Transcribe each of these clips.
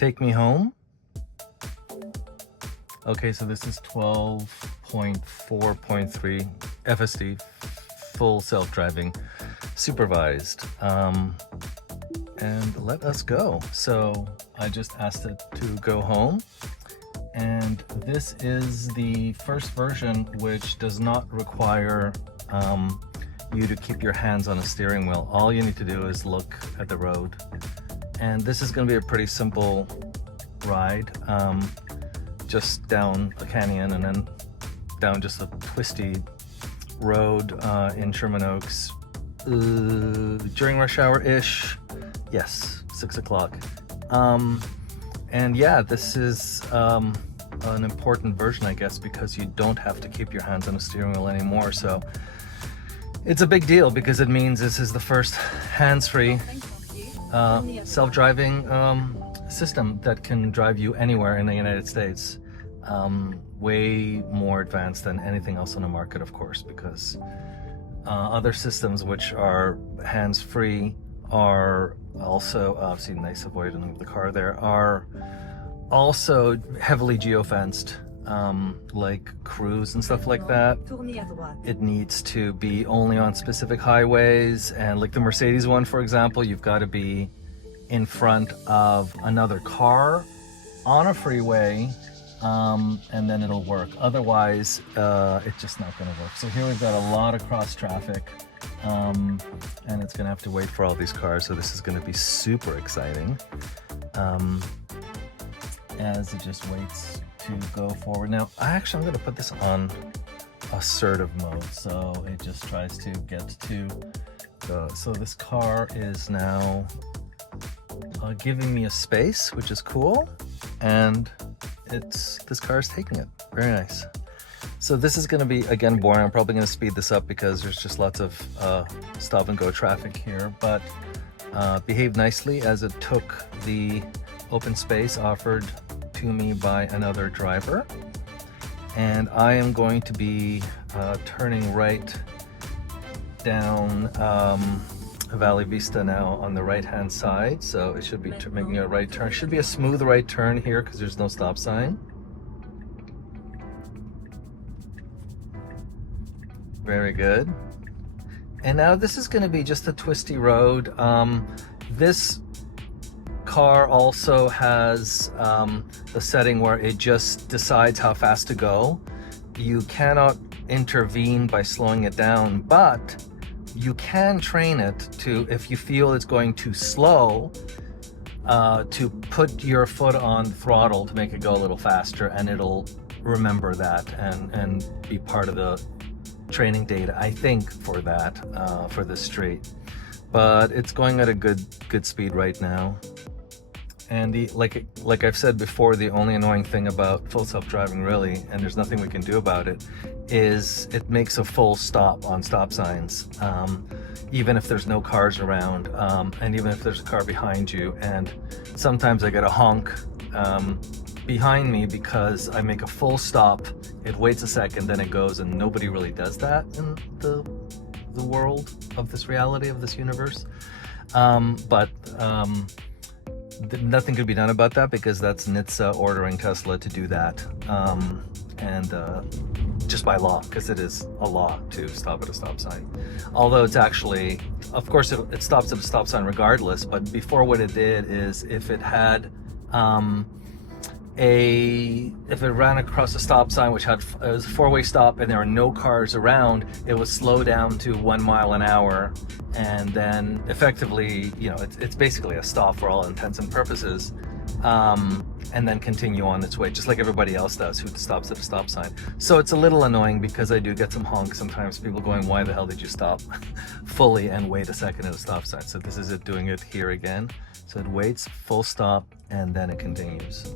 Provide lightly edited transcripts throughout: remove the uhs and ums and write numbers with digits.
take me home. Okay, so this is 12.4.3 FSD, full self-driving, supervised. And let us go. So I just asked it to go home. And this is the first version, which does not require you to keep your hands on a steering wheel. All you need to do is look at the road. And this is going to be a pretty simple ride, just down a canyon and then down just a twisty road in Sherman Oaks during rush hour-ish. Yes, 6 o'clock. And yeah, this is an important version, I guess, because you don't have to keep your hands on a steering wheel anymore. So it's a big deal because it means this is the first hands-free self-driving system that can drive you anywhere in the United States. Way more advanced than anything else on the market, of course, because other systems which are hands-free are also, see, nice avoiding of the car there, are also heavily geofenced, like Cruise and stuff like that. It needs to be only on specific highways, and like the Mercedes one, for example, you've got to be in front of another car on a freeway, and then it'll work. Otherwise, it's just not going to work. So here we've got a lot of cross traffic, and it's going to have to wait for all these cars. So this is going to be super exciting as it just waits to go forward. Now, I'm going to put this on assertive mode, so it just tries to get to so this car is now giving me a space, which is cool, and this car is taking it. Very nice. So this is going to be, again, boring. I'm probably going to speed this up because there's just lots of stop and go traffic here, but behaved nicely as it took the open space offered to me by another driver. And I am going to be turning right down Valley Vista now on the right hand side, so it should be making a right turn. Should be a smooth right turn here because there's no stop sign. Very good. And now this is going to be just a twisty road. This car also has the setting where it just decides how fast to go. You cannot intervene by slowing it down, but you can train it to, if you feel it's going too slow, to put your foot on throttle to make it go a little faster, and it'll remember that and be part of the training data, I think, for that, for this street. But it's going at a good speed right now. And like I've said before, the only annoying thing about full self-driving, really, and there's nothing we can do about it, is it makes a full stop on stop signs, even if there's no cars around, and even if there's a car behind you. And sometimes I get a honk behind me because I make a full stop, it waits a second, then it goes, and nobody really does that in the world of this reality, of this universe. Nothing could be done about that because that's NHTSA ordering Tesla to do that, and just by law, because it is a law to stop at a stop sign. Although it's actually, of course, it stops at a stop sign regardless, but before, what it did is, if it had if it ran across a stop sign which had, it was a four-way stop and there were no cars around, it would slow down to 1 mile an hour, and then effectively, you know, it's basically a stop for all intents and purposes, and then continue on its way, just like everybody else does who stops at a stop sign. So it's a little annoying because I do get some honks sometimes, people going, why the hell did you stop fully and wait a second at a stop sign? So this is it doing it here again. So it waits, full stop, and then it continues.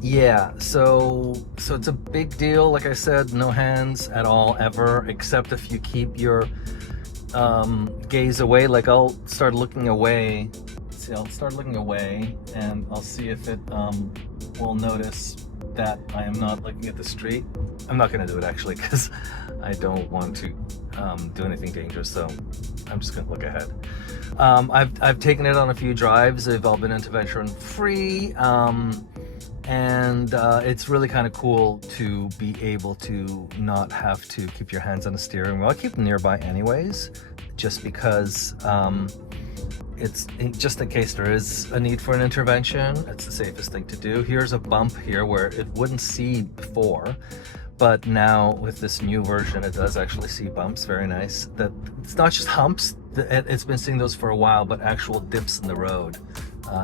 Yeah, so it's a big deal. Like I said, no hands at all, ever, except if you keep your gaze away. Like, I'll start looking away. See, I'll start looking away, and I'll see if it will notice that I am not looking at the street. I'm not going to do it, actually, because I don't want to do anything dangerous, so I'm just going to look ahead. I've taken it on a few drives. They've all been intervention free. And it's really kind of cool to be able to not have to keep your hands on the steering wheel. I keep them nearby anyways, just because it's just in case there is a need for an intervention. It's the safest thing to do. Here's a bump here where it wouldn't see before, but now with this new version, it does actually see bumps. Very nice. That it's not just humps. It's been seeing those for a while, but actual dips in the road.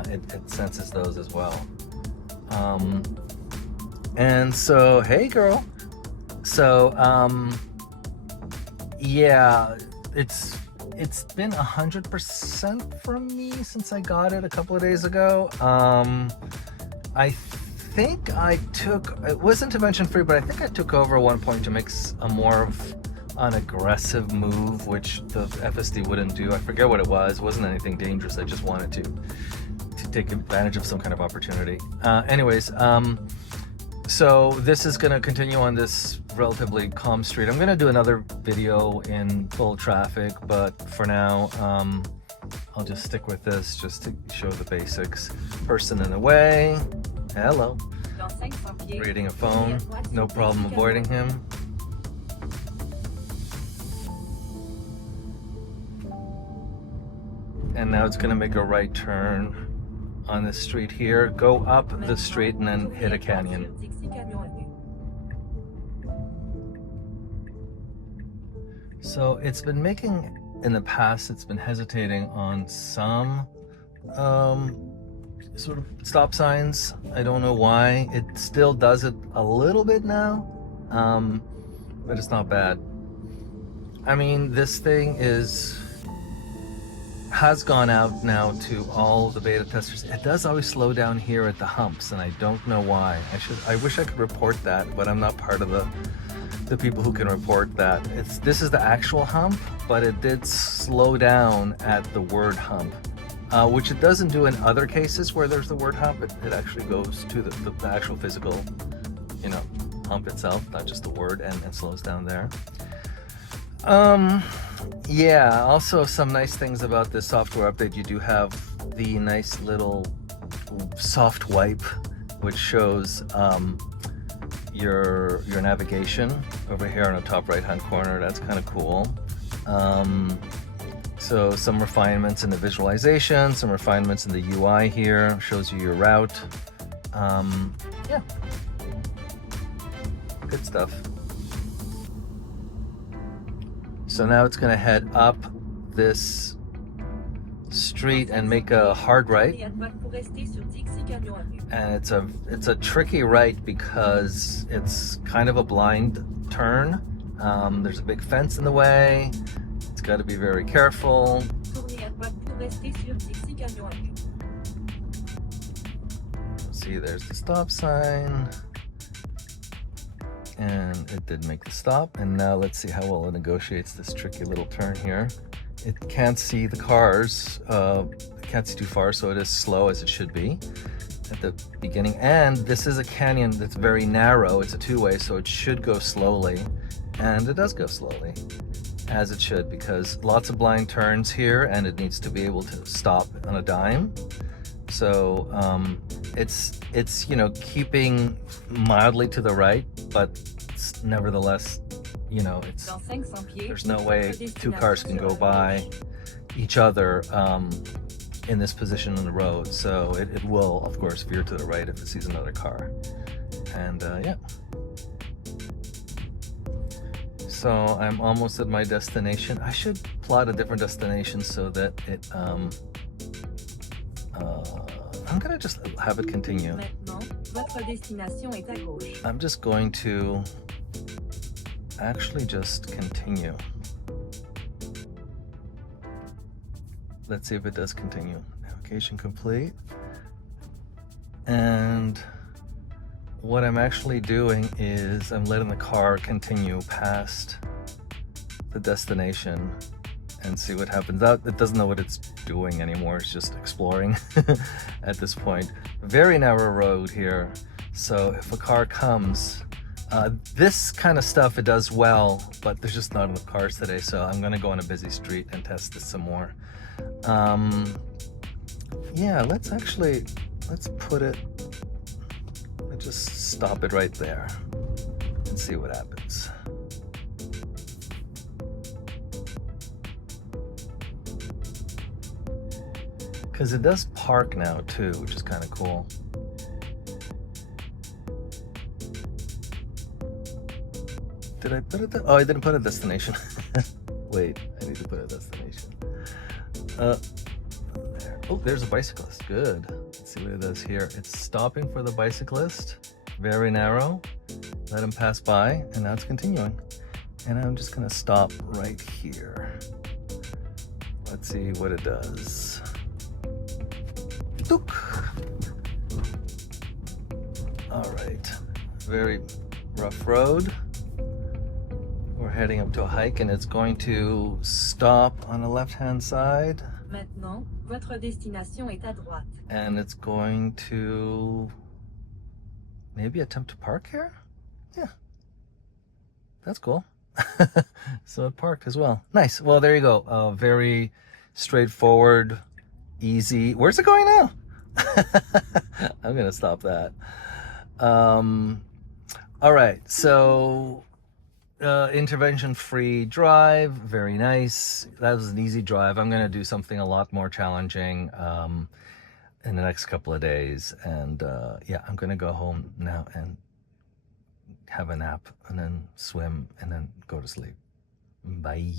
It senses those as well. And so, hey girl. So, yeah, it's been 100% from me since I got it a couple of days ago. I think I took, it was intervention free, but I think I took over at one point to make a more of an aggressive move, which the FSD wouldn't do. I forget what it was. It wasn't anything dangerous. I just wanted to take advantage of some kind of opportunity. So this is going to continue on this relatively calm street. I'm going to do another video in full traffic, but for now, I'll just stick with this just to show the basics. Person in the way. Hello. Reading a phone. No problem avoiding him. And now it's going to make a right turn on this street here, go up the street and then hit a canyon. So it's been making, in the past, it's been hesitating on some sort of stop signs. I don't know why. It still does it a little bit now, but it's not bad. I mean, this thing has gone out now to all the beta testers. It does always slow down here at the humps, and I don't know why. I wish I could report that, but I'm not part of the people who can report that. This is the actual hump, but it did slow down at the word hump, which it doesn't do in other cases where there's the word hump. It actually goes to the actual physical, hump itself, not just the word, and slows down there. Yeah, also some nice things about this software update. You do have the nice little soft wipe, which shows your navigation over here in the top right hand corner. That's kind of cool. So some refinements in the visualization, some refinements in the UI here, shows you your route. Yeah, good stuff. So now it's going to head up this street and make a hard right. And it's a tricky right because it's kind of a blind turn. There's a big fence in the way. It's got to be very careful. See, there's the stop sign. And it did make the stop, and now let's see how well it negotiates this tricky little turn here. It can't see the cars, it can't see too far, so it is slow as it should be at the beginning. And this is a canyon that's very narrow. It's a two-way, so it should go slowly, and it does go slowly, as it should, because lots of blind turns here, and it needs to be able to stop on a dime. So it's keeping mildly to the right, but it's nevertheless, there's no way two cars can go by each other in this position on the road. So it will, of course, veer to the right if it sees another car. And yeah. So I'm almost at my destination. I should plot a different destination so that it I'm gonna just have it continue. I'm just going to actually just continue. Let's see if it does continue. Navigation complete. And what I'm actually doing is I'm letting the car continue past the destination and see what happens. It doesn't know what it's doing anymore. It's just exploring at this point. Very narrow road here. So if a car comes, this kind of stuff it does well, but there's just not enough cars today. So I'm gonna go on a busy street and test this some more. Yeah, let's put it, let's just stop it right there and see what happens. Because it does park now too, which is kind of cool. Did I put it there? Oh, I didn't put a destination. Wait, I need to put a destination. There. Oh, there's a bicyclist. Good. Let's see what it does here. It's stopping for the bicyclist. Very narrow. Let him pass by, and now it's continuing. And I'm just gonna stop right here. Let's see what it does. Dook. All right. Very rough road. We're heading up to a hike, and it's going to stop on the left-hand side. Maintenant, votre destination est à droite. And it's going to maybe attempt to park here? Yeah. That's cool. So it parked as well. Nice. Well, there you go. Very straightforward, easy. Where's it going now? I'm going to stop that. All right. So intervention-free drive, very nice. That was an easy drive. I'm going to do something a lot more challenging in the next couple of days. And yeah, I'm going to go home now and have a nap and then swim and then go to sleep. Bye.